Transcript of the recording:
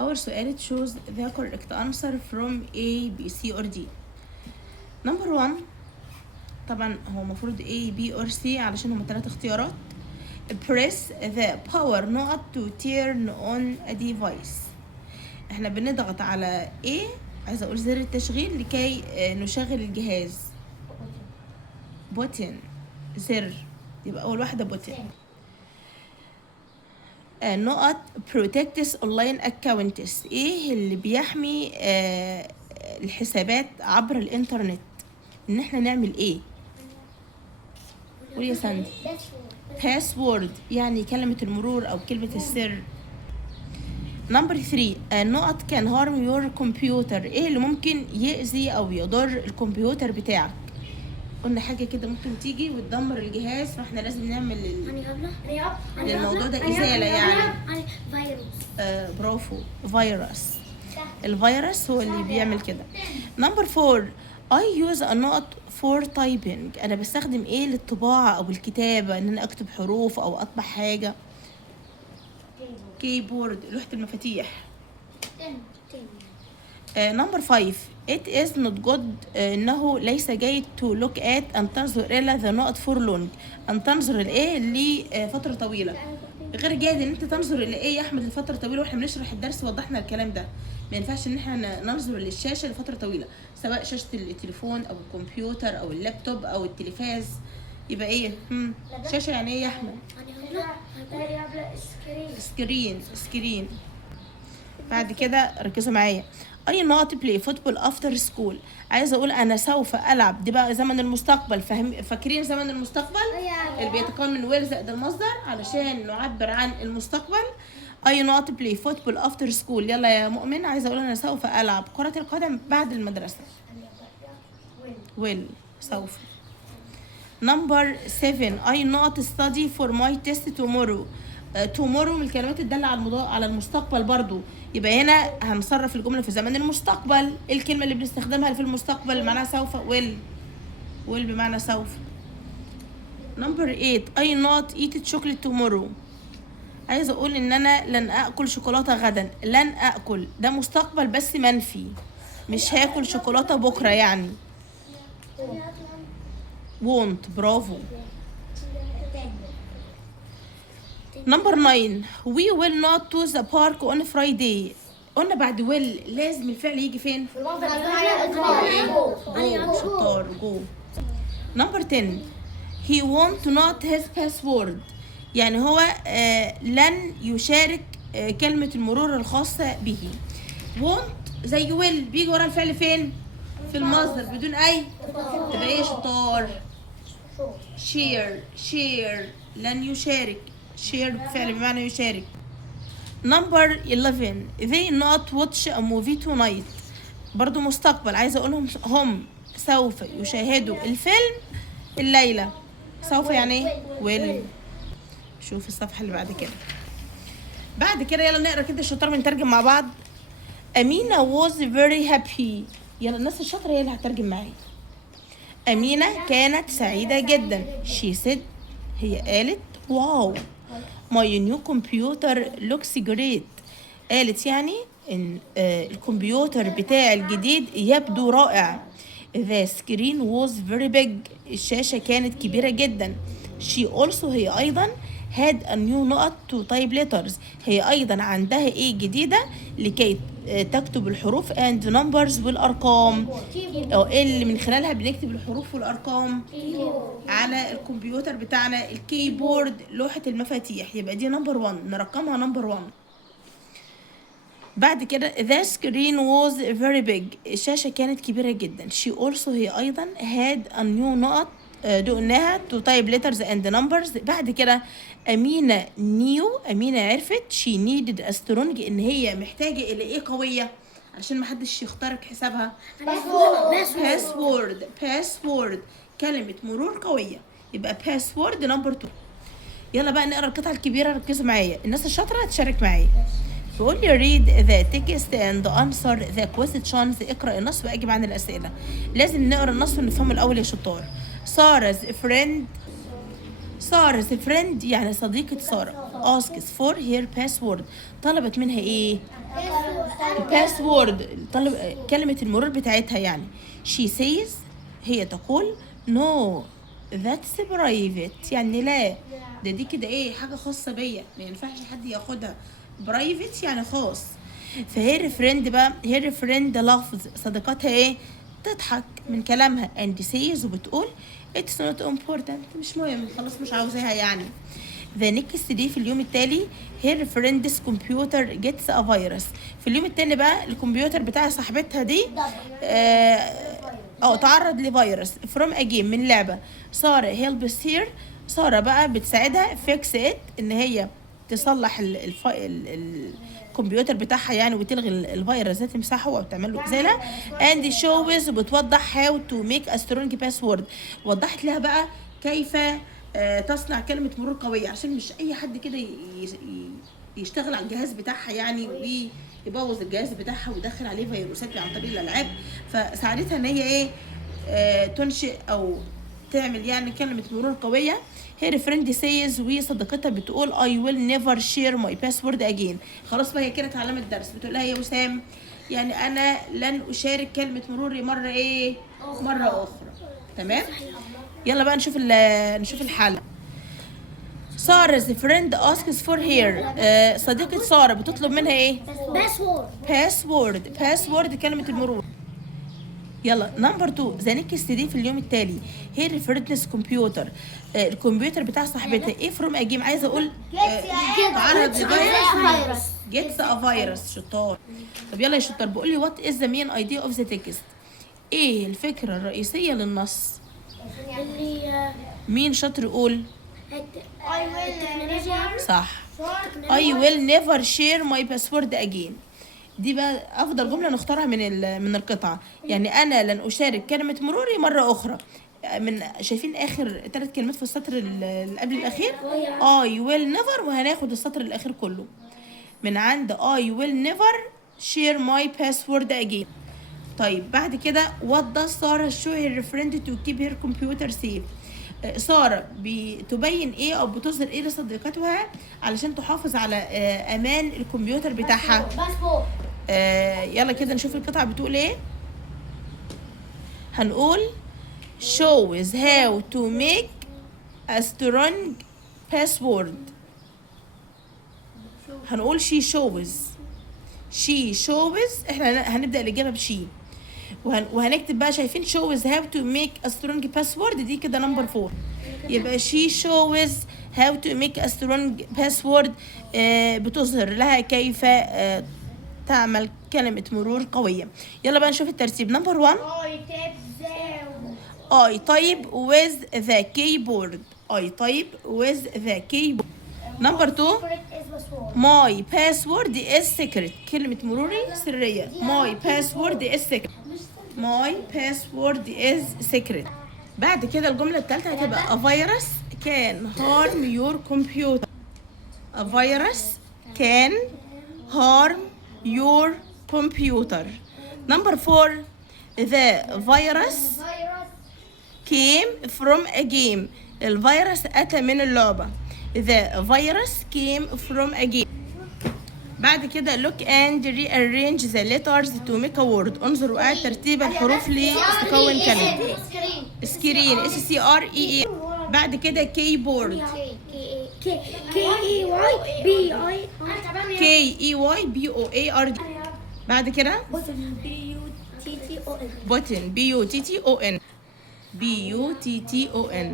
أول سؤال choose the correct answer from A, B, C or D. number 1 طبعا هو مفروض A, B or C علشان هما 3 اختيارات. press the power نقط to turn on a device. احنا بنضغط على A، عايزة اقول زر التشغيل لكي نشغل الجهاز. button زر، يبقى اول واحدة button. نقط protects online accounts، ايه اللي بيحمي الحسابات عبر الانترنت؟ ان احنا نعمل ايه؟ قول يا ساندي. password يعني كلمة المرور او كلمة السر. number 3 نقط can harm your computer، ايه اللي ممكن يأذي او يضر الكمبيوتر بتاعك؟ قلنا حاجة كده ممكن تيجي وتدمر الجهاز، فاحنا لازم نعمل للموضوع ده إزالة يعني. فيروس. برافو، فيروس. الفيروس هو اللي بيعمل كده. number 4 I use a note for typing، أنا بستخدم إيه للطباعة أو الكتابة، إن أنا أكتب حروف أو أطبع حاجة. كيبورد، لوحة المفاتيح. number 5 it is not good، إنه ليس جيد to look at أن تنظر إلى the not for long، أن تنظر لإيه لفترة طويلة. غير جيد إن أنت تنظر لإيه يا أحمد لفترة طويلة، وإحنا بنشرح الدرس وضحنا الكلام ده. ما ينفعش إن إحنا ننظر للشاشة لفترة طويلة، سواء شاشة التليفون أو الكمبيوتر أو اللابتوب أو التلفاز. يبقى إيه؟ شاشة يعني إيه يا أحمد؟ سكرين. بعد كده ركزوا معايا. اي نقط بلاي فوتبول افتر سكول، عايزه اقول انا سوف العب، دي بقى زمن المستقبل. فاكرين زمن المستقبل اللي بيتكون من ويل زائد المصدر علشان نعبر عن المستقبل. اي نقط بلاي فوتبول افتر سكول، يلا يا مؤمن. عايزه اقول انا سوف العب كره القدم بعد المدرسه. ويل سوف. نمبر 7 اي نوت ستادي فور ماي تيست تومورو. تومورو من الكلمات الدالة على المستقبل برضو، يبقى هنا هنصرف الجملة في زمن المستقبل. ايه الكلمة اللي بنستخدمها في المستقبل معناها سوف؟ ويل بمعنى سوف. نمبر 8 اي نوت ايت شوكليت تومورو، عايزة اقول ان انا لن اكل شوكولاتة غدا. لن اكل ده مستقبل بس منفي، مش هاكل شوكولاتة بكرة يعني. won't، برافو. نمبر 9 we will not to the park on Friday، قلنا بعد will لازم الفعل يجي فين؟ جو. شطار، جو. نمبر 10 he won't not his password، يعني هو لن يشارك كلمة المرور الخاصة به. won't زي will بيجي ورا الفعل فين؟ في المصدر بدون أي، تبقى ايه شطار؟ share لن يشارك. share فعل بمعنى يشارك. نمبر 11 they not watch a movie tonight، برضو مستقبل. عايزة اقولهم هم سوف يشاهدوا الفيلم الليلة. سوف يعني ايه؟ will. شوف الصفحة اللي بعد كده يلا نقرا كده الشطار ونترجم مع بعض. أمينة was very happy، يلا الناس الشاطرة هي اللي هتترجم معايا. أمينة كانت سعيدة جدا. she said، هي قالت واو my new computer looks great، قالت يعني ان الكمبيوتر بتاع الجديد يبدو رائع. the screen was very big، الشاشة كانت كبيرة جدا. she also، هي أيضا had a new نقط to type letters، هي أيضا عندها إيه جديدة لكي تكتب الحروف and numbers والأرقام، أو اللي من خلالها بنكتب الحروف والأرقام على الكمبيوتر بتاعنا. الكيبورد، لوحة المفاتيح. يبقى دي نمبر 1، نرقمها نمبر 1. بعد كده the screen was very big، الشاشة كانت كبيرة جدا. she also، هي أيضا had a new نقط دقناها to type letters and numbers. بعد كده أمينة أمينة عرفت she needed a strong، إن هي محتاجة إلى إيه قوية عشان محدش يخترق حسابها. password كلمة مرور قوية، يبقى password نمبر 2. يلا بقى نقرا القطعة الكبيرة، ركزوا معايا. الناس الشاطرة تشارك معايا. بيقول لي read the text and answer the questions، اقرأ النص واجب عن الأسئلة. لازم نقرا النص ونفهمه الأول يا شطار. سارة friend يعني صديقة سارة. asks for her password. طلبت منها ايه؟ الباسورد، كلمة المرور بتاعتها يعني. she says، هي تقول no that's private، يعني لا، دي كده ايه، حاجة خاصة بيا، ما ينفعش حد ياخدها. private يعني خاص. فهير فريند بقى، هير فريند لفظ، صديقتها ايه؟ تضحك من كلامها and says، وبتقول it's not important، مش مهم، خلاص مش عاوزاها يعني. the next day، في اليوم التالي her friend's computer gets a virus. في اليوم التاني بقى الكمبيوتر بتاع صاحبتها دي تعرض لفيروس from a game، من لعبة. سارة helps her، سارة بقى بتساعدها fix it، ان هي تصلح الكمبيوتر بتاعها يعني، وتلغي الفيروس ده، تمسحه او تعمل له ازاله. and shows، بتوضح how to make a strong password، وضحت لها بقى كيف تصنع كلمة مرور قوية، عشان مش أي حد كده يشتغل على الجهاز بتاعها يعني، ويبوظ الجهاز بتاعها ويدخل عليه فيروسات عن طريق الألعاب. فساعدتها إن هي إيه، تنشئ أو تعمل يعني كلمة مرور قوية. هير فريند سيز، وصديقتها بتقول I will never share my password again. خلاص بقى هي كده اتعلمت الدرس. بتقول لها يا وسام، يعني أنا لن أشارك كلمة مروري مرة إيه؟ مرة أخرى. تمام؟ يلا بقى نشوف الحل. سارة friend asks for her، صديقة سارة بتطلب منها ايه؟ password كلمة المرور. يلا نمبر 2، ذا نيكست دي، في اليوم التالي هير فريندز كمبيوتر، الكمبيوتر بتاع صاحبتها ايه فروم اجيم، عايزه اقول تعرض لفيروس، جيتس ا فيروس. شطار. طب يلا يا شطار، بقول لي وات از ذا مين ايديا اوف ذا تكست، ايه الفكره الرئيسيه للنص؟ اللي مين شاطر يقول؟ التكنولوجيا. صح. I will never share my password again. دي بقى افضل جمله نختارها من القطعه، يعني انا لن اشارك كلمه مروري مره اخرى. شايفين اخر 3 كلمات في السطر اللي قبل الاخير؟ I will never، وهناخد السطر الاخير كله من عند I will never share my password again. طيب بعد كده what does Sarah show her friend to keep her computer safe؟ سارة بتبين ايه او بتظهر ايه لصديقتها علشان تحافظ على امان الكمبيوتر بتاعها؟ يلا كده نشوف القطعة بتقول ايه. هنقول shows how to make a strong password. هنقول she shows، احنا هنبدأ الإجابة بشي، وهنكتب بقى، شايفين shows how to make a strong password، دي كده نمبر 4. يبقى she shows how to make a strong password، بتظهر لها كيف تعمل كلمة مرور قوية. يلا بقى نشوف الترتيب. نمبر 1، I type with the keyboard. نمبر 2، my password is secret. كلمة مروري سرية. my password is secret. بعد كده الجملة الثالثة هتبقى a virus can harm your computer. a virus can harm your computer. Number 4، the virus came from a game. الفيروس أتى من اللعبة. The virus came from a game. بعد كده look and rearrange the letters to make a word. انظر وأعد ترتيب الحروف لتكون كلمة. screen SCREE. بعد كده keyboard KEYBOARD. بعد كده button BUTTON.